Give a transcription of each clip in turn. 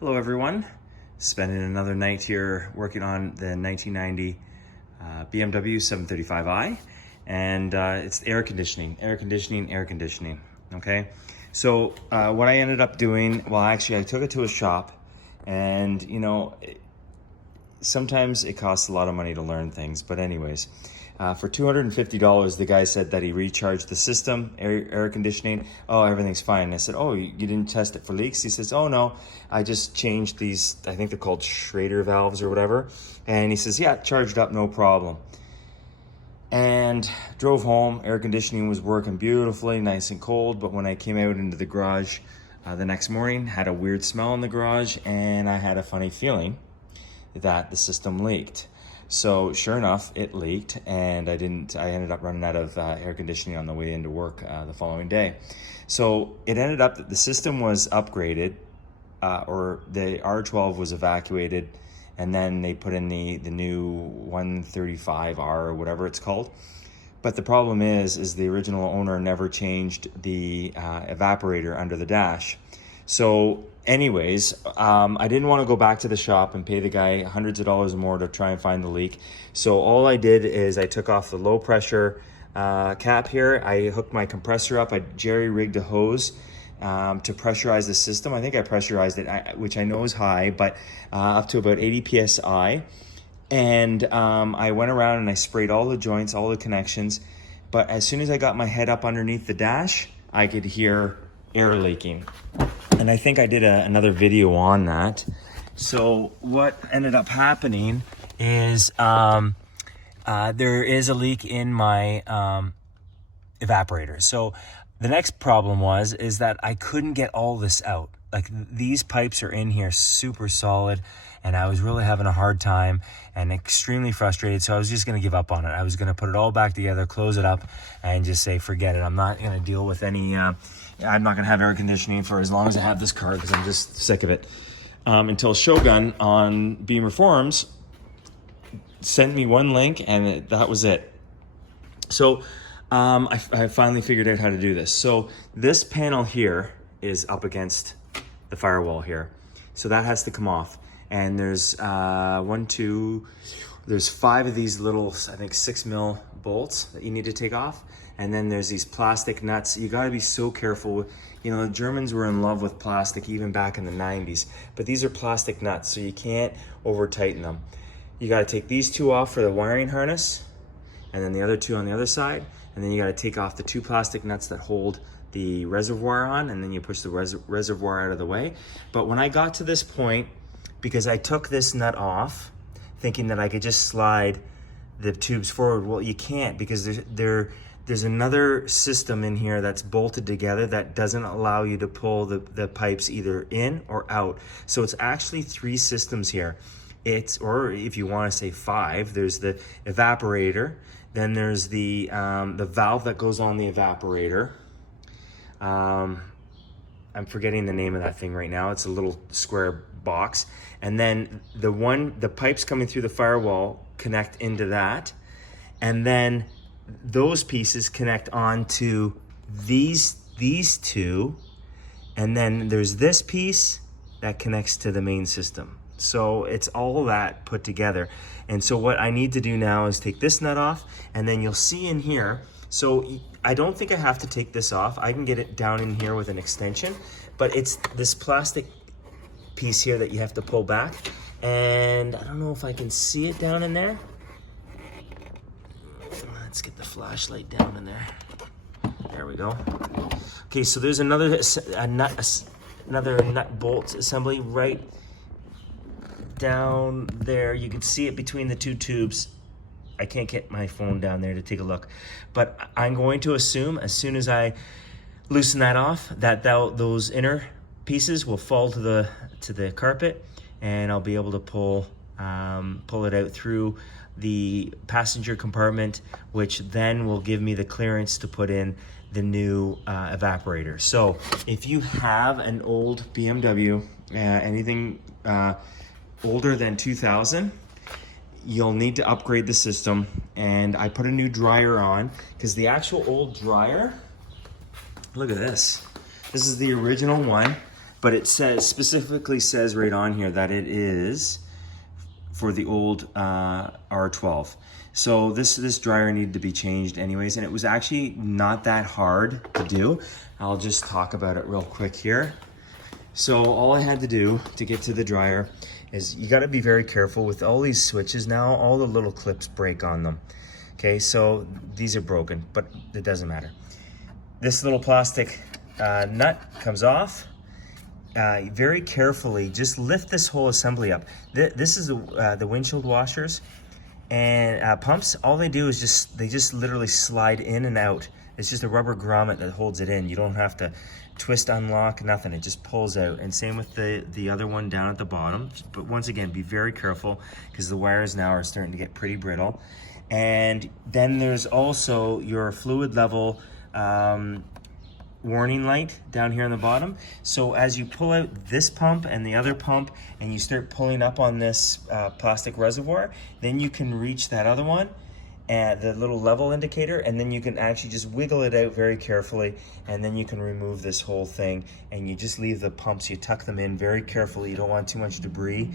Hello everyone, spending another night here working on the 1990 BMW 735i, and it's air conditioning, okay? So what I ended up doing, well actually I took it to a shop, and you know, sometimes it costs a lot of money to learn things, but anyways, for $250, the guy said that he recharged the system, air conditioning. Oh, everything's fine. I said, oh, you didn't test it for leaks? He says, oh no, I just changed these, I think they're called Schrader valves or whatever. And he says, yeah, charged up, no problem. And drove home, air conditioning was working beautifully, nice and cold. But when I came out into the garage the next morning, had a weird smell in the garage, and I had a funny feeling that the system leaked. So sure enough, it leaked, and I ended up running out of air conditioning on the way into work the following day. So it ended up that the system was upgraded, or the R12 was evacuated, and then they put in the new 135R or whatever it's called. But the problem is the original owner never changed the evaporator under the dash. So anyways, I didn't want to go back to the shop and pay the guy hundreds of dollars more to try and find the leak. So all I did is I took off the low pressure cap here. I hooked my compressor up. I jerry-rigged a hose to pressurize the system. I think I pressurized it, which I know is high, but up to about 80 PSI. And I went around and I sprayed all the joints, all the connections. But as soon as I got my head up underneath the dash, I could hear air leaking. And I think I did another video on that. So what ended up happening is there is a leak in my evaporator. So the next problem is that I couldn't get all this out. Like, these pipes are in here super solid, and I was really having a hard time and extremely frustrated. So I was just going to give up on it. I was going to put it all back together, close it up, and just say, forget it. I'm not going to deal with any, I'm not going to have air conditioning for as long as I have this car, because I'm just sick of it. Until Shogun on Beam Reforms sent me one link, and that was it. So I finally figured out how to do this. So this panel here is up against the firewall here. So that has to come off. And there's there's 5 of these little, I think 6mm bolts that you need to take off. And then there's these plastic nuts. You gotta be so careful. You know, the Germans were in love with plastic even back in the 90s, but these are plastic nuts, so you can't over tighten them. You gotta take these 2 off for the wiring harness, and then the other 2 on the other side. And then you gotta take off the 2 plastic nuts that hold the reservoir on, and then you push the reservoir out of the way. But when I got to this point, because I took this nut off, thinking that I could just slide the tubes forward, well, you can't, because there's another system in here that's bolted together that doesn't allow you to pull the pipes either in or out. So it's actually 3 systems here. Or if you want to say 5, there's the evaporator, then there's the valve that goes on the evaporator. I'm forgetting the name of that thing right now. It's a little square box. And then the pipes coming through the firewall connect into that. And then those pieces connect onto these 2. And then there's this piece that connects to the main system. So it's all that put together. And so what I need to do now is take this nut off, and then you'll see in here, so I don't think I have to take this off. I can get it down in here with an extension, but it's this plastic piece here that you have to pull back. And I don't know if I can see it down in there. Let's get the flashlight down in there. There we go. Okay, so there's another nut bolt assembly right down there. You can see it between the 2 tubes. I can't get my phone down there to take a look, but I'm going to assume as soon as I loosen that off, that those inner pieces will fall to the carpet, and I'll be able to pull it out through the passenger compartment, which then will give me the clearance to put in the new evaporator. So if you have an old BMW, anything older than 2000, you'll need to upgrade the system. And I put a new dryer on, because the actual old dryer, look at this. This is the original one but it says, specifically says right on here that it is for the old R12. So this dryer needed to be changed anyways, and it was actually not that hard to do. I'll just talk about it real quick here. So all I had to do to get to the dryer is, you got to be very careful with all these switches now. All the little clips break on them. Okay, so these are broken, but it doesn't matter. This little plastic nut comes off. Very carefully, just lift this whole assembly up. This is the windshield washers and pumps. All they do is they just literally slide in and out. It's just a rubber grommet that holds it in. You don't have to twist, unlock, nothing. It just pulls out. And same with the other one down at the bottom. But once again, be very careful, because the wires now are starting to get pretty brittle. And then there's also your fluid level warning light down here on the bottom. So as you pull out this pump and the other pump, and you start pulling up on this plastic reservoir, then you can reach that other one, and the little level indicator, and then you can actually just wiggle it out very carefully, and then you can remove this whole thing, and you just leave the pumps, you tuck them in very carefully. You don't want too much debris,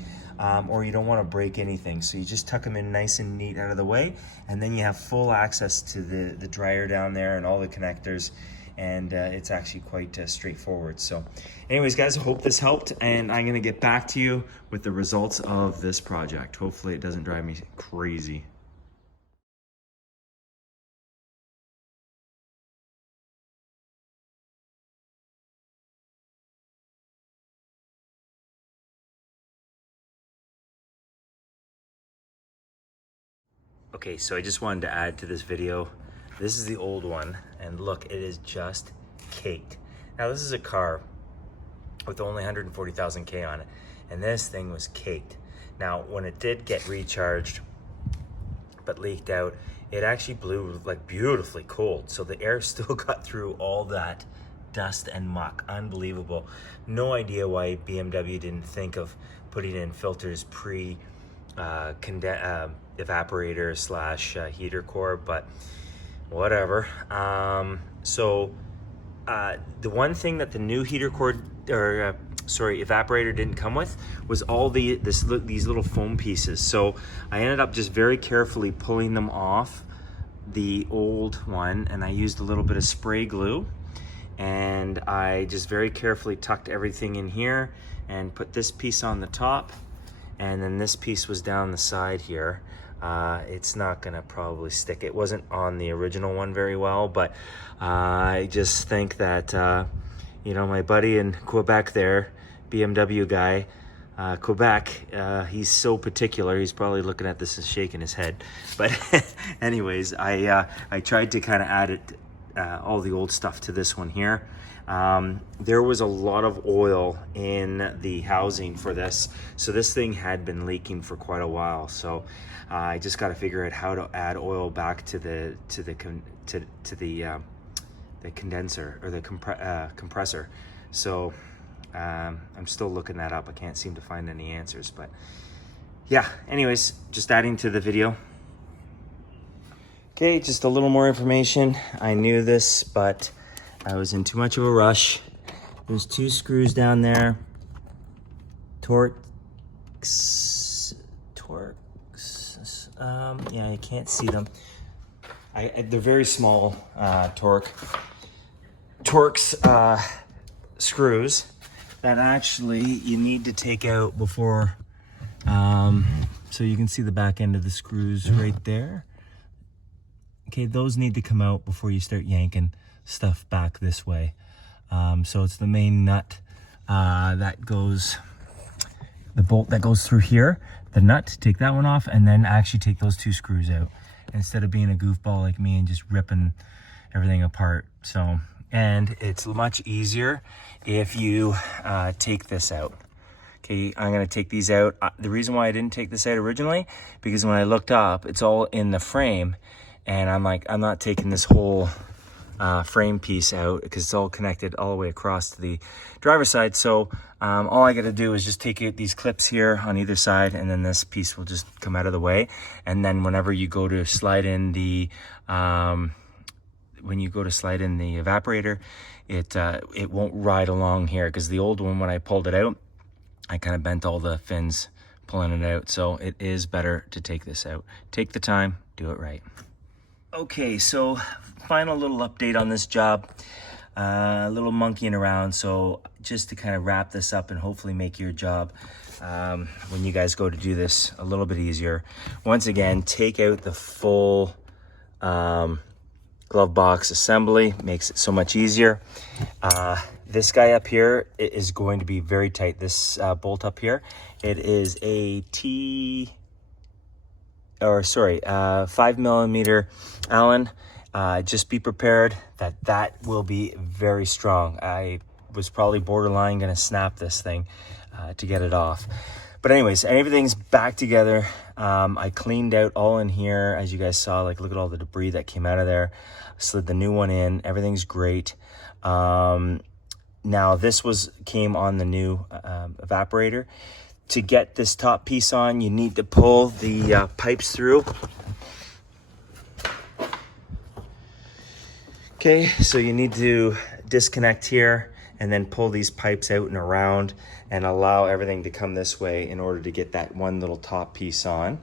or you don't want to break anything. So you just tuck them in nice and neat out of the way, and then you have full access to the dryer down there and all the connectors, and it's actually quite straightforward. So anyways, guys, I hope this helped, and I'm gonna get back to you with the results of this project. Hopefully it doesn't drive me crazy. Okay, so I just wanted to add to this video. This is the old one, and look, it is just caked. Now this is a car with only 140,000 K on it, and this thing was caked. Now when it did get recharged but leaked out, it actually blew like beautifully cold, so the air still got through all that dust and muck. Unbelievable. No idea why BMW didn't think of putting in filters pre evaporator slash heater core, but whatever. The one thing that the new heater core, or evaporator didn't come with, was all these little foam pieces. So I ended up just very carefully pulling them off the old one, and I used a little bit of spray glue, and I just very carefully tucked everything in here and put this piece on the top, and then this piece was down the side here. It's not gonna probably stick. It wasn't on the original one very well, but I just think that you know, my buddy in Quebec there, BMW guy, Quebec, he's so particular. He's probably looking at this and shaking his head. But anyways, I tried to kind of add it, all the old stuff to this one here. There was a lot of oil in the housing for this, so this thing had been leaking for quite a while. So I just got to figure out how to add oil back to the condenser, or the compressor. So I'm still looking that up. I can't seem to find any answers, but yeah, anyways, just adding to the video. Okay, just a little more information. I knew this, but I was in too much of a rush. There's 2 screws down there. Torx. Yeah, you can't see them. They're very small Torx screws that actually you need to take out before. So you can see the back end of the screws right there. Okay, those need to come out before you start yanking stuff back this way. So it's the main nut that goes, the bolt that goes through here, the nut, take that one off, and then actually take those 2 screws out, instead of being a goofball like me and just ripping everything apart. So, and it's much easier if you take this out. Okay, I'm gonna take these out. The reason why I didn't take this out originally, because when I looked up, it's all in the frame, and I'm like, I'm not taking this whole frame piece out, because it's all connected all the way across to the driver's side. So all I gotta do is just take out these clips here on either side, and then this piece will just come out of the way. And then whenever you go to slide in the when you go to slide in the evaporator, it won't ride along here, because the old one, when I pulled it out, I kind of bent all the fins pulling it out. So it is better to take this out. Take the time, do it right. Okay, so final little update on this job. A little monkeying around, so just to kind of wrap this up and hopefully make your job, when you guys go to do this, a little bit easier. Once again, take out the full glove box assembly, makes it so much easier. This guy up here is going to be very tight. This bolt up here, it is a 5mm Allen. Just be prepared that will be very strong. I was probably borderline gonna snap this thing to get it off. But anyways, everything's back together. I cleaned out all in here, as you guys saw. Like, look at all the debris that came out of there. Slid the new one in. Everything's great. Now this came on the new evaporator. To get this top piece on, you need to pull the pipes through. Okay, so you need to disconnect here and then pull these pipes out and around and allow everything to come this way in order to get that one little top piece on.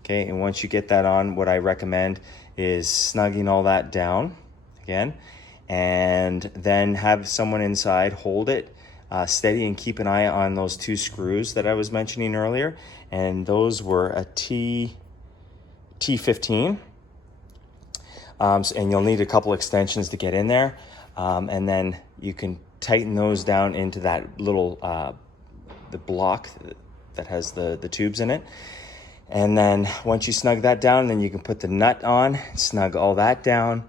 Okay, and once you get that on, what I recommend is snugging all that down again, and then have someone inside hold it steady and keep an eye on those 2 screws that I was mentioning earlier. And those were a T15. And you'll need a couple extensions to get in there. And then you can tighten those down into that little the block that has the tubes in it. And then once you snug that down, then you can put the nut on, snug all that down,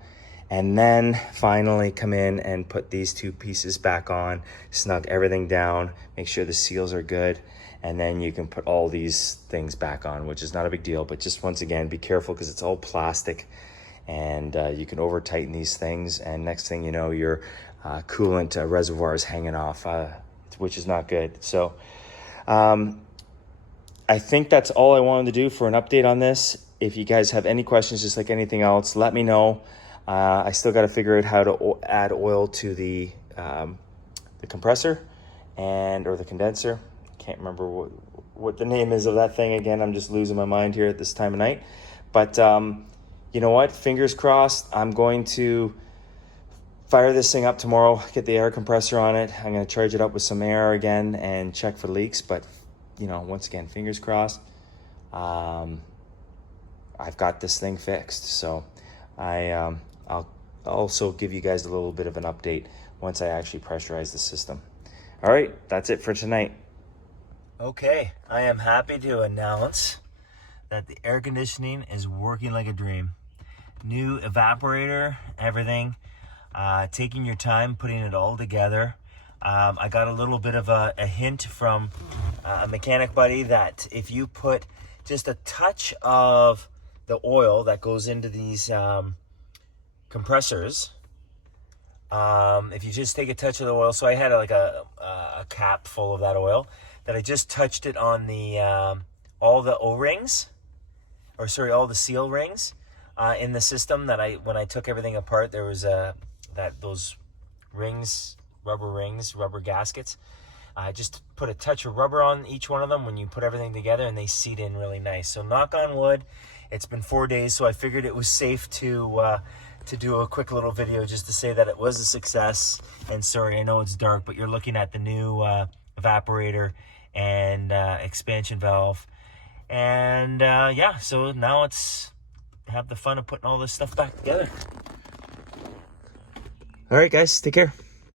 and then finally come in and put these 2 pieces back on, snug everything down, make sure the seals are good, and then you can put all these things back on, which is not a big deal. But just once again, be careful, because it's all plastic, and you can over tighten these things, and next thing you know, your coolant reservoir is hanging off, which is not good. So I think that's all I wanted to do for an update on this. If you guys have any questions, just like anything else, let me know. I still got to figure out how to add oil to the compressor or the condenser. Can't remember what the name is of that thing again. I'm just losing my mind here at this time of night. But you know what? Fingers crossed. I'm going to fire this thing up tomorrow, get the air compressor on it. I'm going to charge it up with some air again and check for leaks. But, you know, once again, fingers crossed. I've got this thing fixed. So I'll also give you guys a little bit of an update once I actually pressurize the system. All right, that's it for tonight. Okay, I am happy to announce that the air conditioning is working like a dream. New evaporator, everything. Taking your time, putting it all together. I got a little bit of a hint from a mechanic buddy that if you put just a touch of the oil that goes into these compressors, if you just take a touch of the oil, so I had like a cap full of that oil, that I just touched it on the all the O-rings, all the seal rings in the system. That when I took everything apart, there was those rubber gaskets. I just put a touch of rubber on each one of them when you put everything together, and they seat in really nice. So knock on wood, it's been 4 days, so I figured it was safe to do a quick little video just to say that it was a success. And sorry, I know it's dark, but you're looking at the new evaporator and expansion valve. And yeah, so now it's have the fun of putting all this stuff back together. All right, guys, take care.